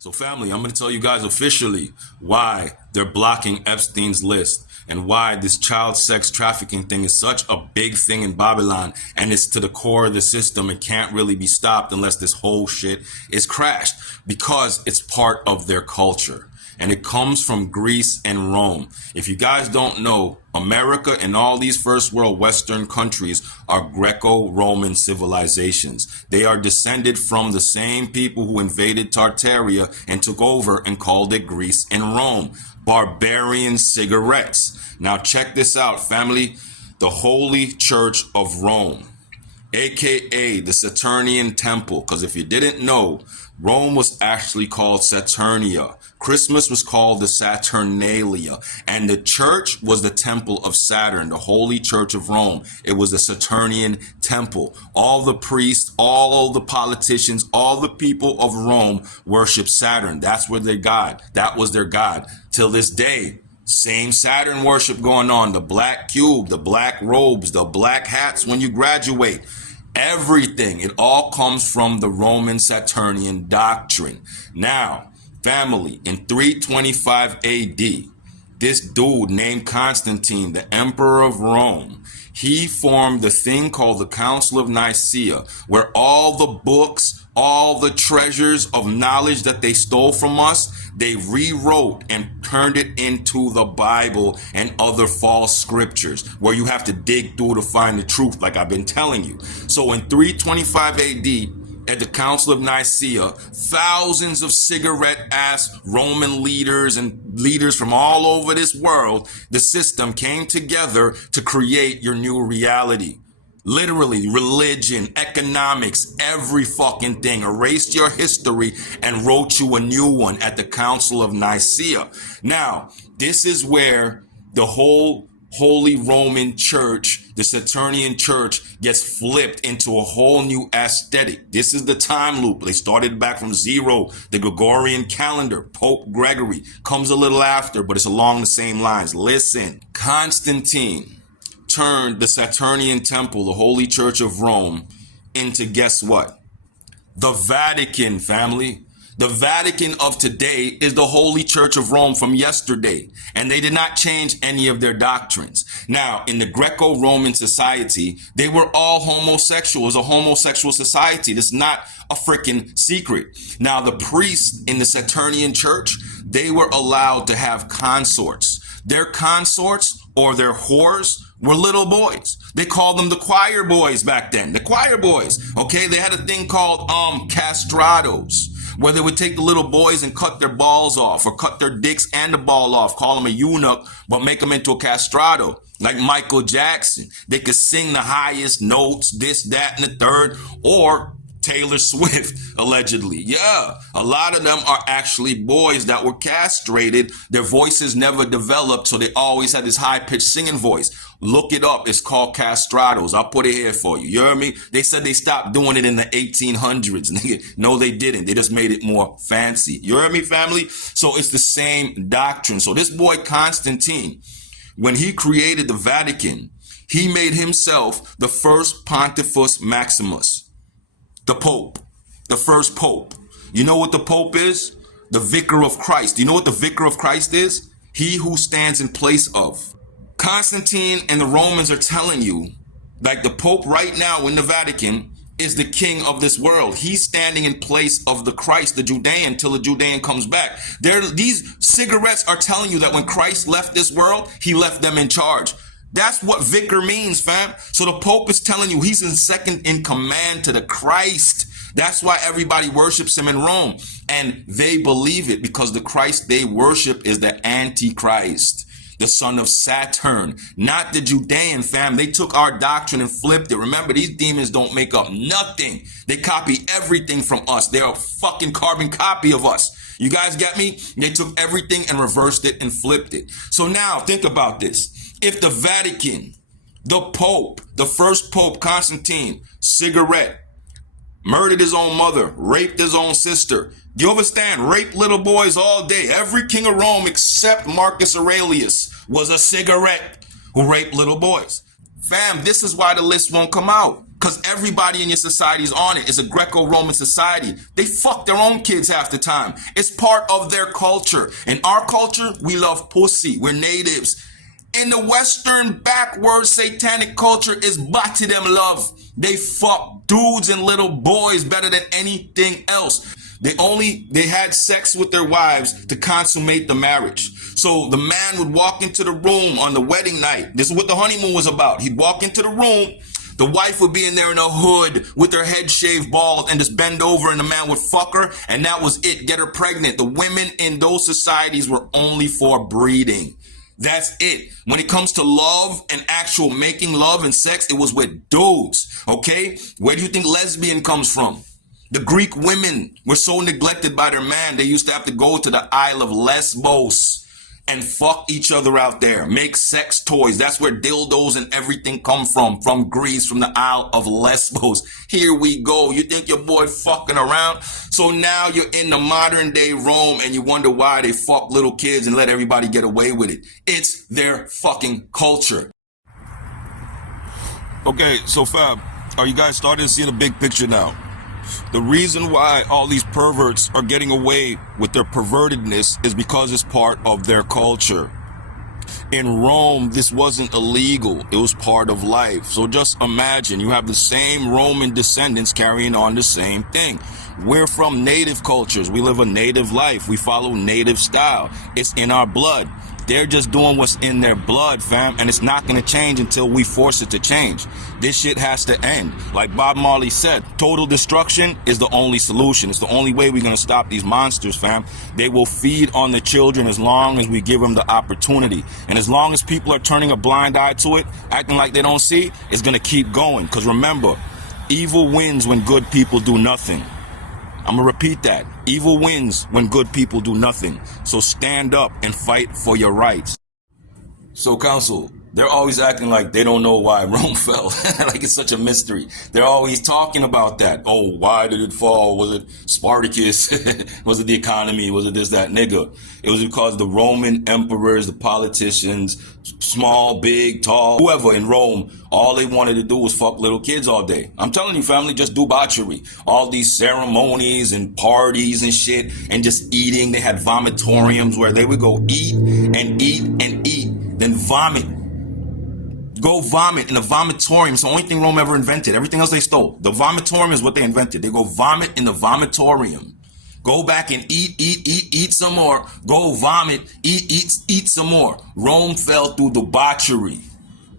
So family, I'm going to tell you guys officially why they're blocking Epstein's list and why this child sex trafficking thing is such a big thing in Babylon, and it's to the core of the system. It can't really be stopped unless this whole shit is crashed, because it's part of their culture. And it comes from Greece and Rome. If you guys don't know, America and all these first world Western countries are Greco-Roman civilizations. They are descended from the same people who invaded Tartaria and took over and called it Greece and Rome. Barbarian cigarettes. Now check this out, family. The Holy Church of Rome, aka the Saturnian Temple, because if you didn't know, Rome was actually called Saturnia. Christmas was called the Saturnalia, and the church was the temple of Saturn, the Holy Church of Rome. It was the Saturnian Temple. All the priests, all the politicians, all the people of Rome worship Saturn. That's where their God. That was their God. Till this day, same Saturn worship going on. The black cube, the black robes, the black hats when you graduate. Everything, it all comes from the Roman Saturnian doctrine. Now, family, in 325 AD, this dude named Constantine, the Emperor of Rome, he formed the thing called the Council of Nicaea, where all the books, all the treasures of knowledge that they stole from us, they rewrote and turned it into the Bible and other false scriptures, where you have to dig through to find the truth, like I've been telling you. So in 325 AD, at the Council of Nicaea, thousands of cigarette-ass Roman leaders and leaders from all over this world, the system came together to create your new reality. Literally, religion, economics, every fucking thing. Erased your history and wrote you a new one at the Council of Nicaea. Now, this is where the whole Holy Roman Church, the Saturnian Church, gets flipped into a whole new aesthetic. This is the time loop. They started back from zero, the Gregorian calendar. Pope Gregory comes a little after, but it's along the same lines. Listen, Constantine turned the Saturnian Temple, the Holy Church of Rome, into, guess what? The Vatican, family. The Vatican of today is the Holy Church of Rome from yesterday, and they did not change any of their doctrines. Now, in the Greco-Roman society, they were all homosexuals, a homosexual society. That's not a freaking secret. Now, the priests in the Saturnian Church, they were allowed to have consorts. Their consorts, or their whores, were little boys. They called them the choir boys back then. The choir boys, okay? They had a thing called castrados, where they would take the little boys and cut their balls off, or cut their dicks and the ball off, call them a eunuch, but make them into a castrado. Like Michael Jackson. They could sing the highest notes, this, that, and the third, or Taylor Swift, allegedly. Yeah, a lot of them are actually boys that were castrated. Their voices never developed, so they always had this high-pitched singing voice. Look it up. It's called castrados. I'll put it here for you. You hear me? They said they stopped doing it in the 1800s. No, they didn't. They just made it more fancy. You hear me, family? So it's the same doctrine. So this boy Constantine, when he created the Vatican, he made himself the first Pontifex Maximus. The Pope, the first Pope. You know what the Pope is? The Vicar of Christ. You know what the Vicar of Christ is? He who stands in place of. Constantine and the Romans are telling you, like the Pope right now in the Vatican is the king of this world. He's standing in place of the Christ, the Judean, till the Judean comes back. These cigarettes are telling you that when Christ left this world, he left them in charge. That's what vicar means, fam. So the Pope is telling you he's in second in command to the Christ. That's why everybody worships him in Rome. And they believe it because the Christ they worship is the Antichrist, the son of Saturn, not the Judean, fam. They took our doctrine and flipped it. Remember, these demons don't make up nothing. They copy everything from us. They're a fucking carbon copy of us. You guys get me? They took everything and reversed it and flipped it. So now think about this. If the Vatican, the Pope, the first Pope, Constantine, cigarette, murdered his own mother, raped his own sister, you understand? Raped little boys all day. Every king of Rome except Marcus Aurelius was a cigarette who raped little boys. Fam, this is why the list won't come out. Because everybody in your society is on it. It's a Greco-Roman society. They fuck their own kids half the time. It's part of their culture. In our culture, we love pussy. We're natives. In the Western backwards satanic culture, is bati them love. They fuck dudes and little boys better than anything else. They had sex with their wives to consummate the marriage. So the man would walk into the room on the wedding night. This is what the honeymoon was about. He'd walk into the room. The wife would be in there in a hood with her head shaved bald and just bend over, and the man would fuck her, and that was it. Get her pregnant. The women in those societies were only for breeding. That's it. When it comes to love and actual making love and sex, it was with dudes, okay? Where do you think lesbian comes from? The Greek women were so neglected by their man, they used to have to go to the Isle of Lesbos and fuck each other out there, make sex toys. That's where dildos and everything come from Greece, from the Isle of Lesbos. Here we go. You think your boy fucking around? So now you're in the modern day Rome and you wonder why they fuck little kids and let everybody get away with it. It's their fucking culture. Okay, so fam, are you guys starting to see the big picture now? The reason why all these perverts are getting away with their pervertedness is because it's part of their culture. In Rome, this wasn't illegal. It was part of life. So just imagine you have the same Roman descendants carrying on the same thing. We're from native cultures. We live a native life. We follow native style. It's in our blood. They're just doing what's in their blood, fam, and it's not going to change until we force it to change. This shit has to end. Like Bob Marley said, total destruction is the only solution. It's the only way we're going to stop these monsters, fam. They will feed on the children as long as we give them the opportunity. And as long as people are turning a blind eye to it, acting like they don't see, it's going to keep going. Because remember, evil wins when good people do nothing. I'm going to repeat that. Evil wins when good people do nothing. So stand up and fight for your rights. So council, they're always acting like they don't know why Rome fell. Like it's such a mystery. They're always talking about that. Oh, why did it fall? Was it Spartacus? Was it the economy? Was it this, that? Nigga. It was because the Roman emperors, the politicians, small, big, tall, whoever in Rome, all they wanted to do was fuck little kids all day. I'm telling you, family, just debauchery. All these ceremonies and parties and shit and just eating. They had vomitoriums where they would go eat and eat and eat, then vomit. Go vomit in the vomitorium. It's the only thing Rome ever invented. Everything else they stole. The vomitorium is what they invented. They go vomit in the vomitorium. Go back and eat some more. Go vomit, eat some more. Rome fell through debauchery,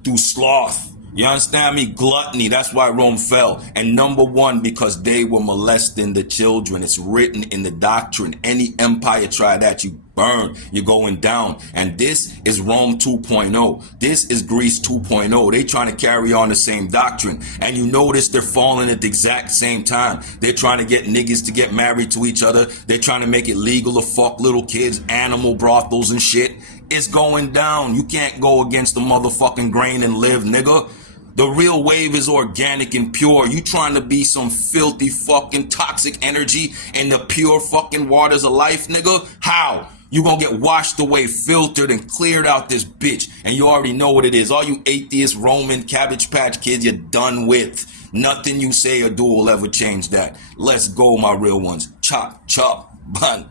through sloth. You understand me? Gluttony. That's why Rome fell. And number one, because they were molesting the children. It's written in the doctrine. Any empire try that, you burn. You're going down. And this is Rome 2.0. This is Greece 2.0. They trying to carry on the same doctrine. And you notice they're falling at the exact same time. They're trying to get niggas to get married to each other. They're trying to make it legal to fuck little kids, animal brothels and shit. It's going down. You can't go against the motherfucking grain and live, nigga. The real wave is organic and pure. You trying to be some filthy fucking toxic energy in the pure fucking waters of life, nigga? How? You gonna get washed away, filtered, and cleared out this bitch. And you already know what it is. All you atheist Roman Cabbage Patch kids, you're done with. Nothing you say or do will ever change that. Let's go, my real ones. Chop, chop, bun.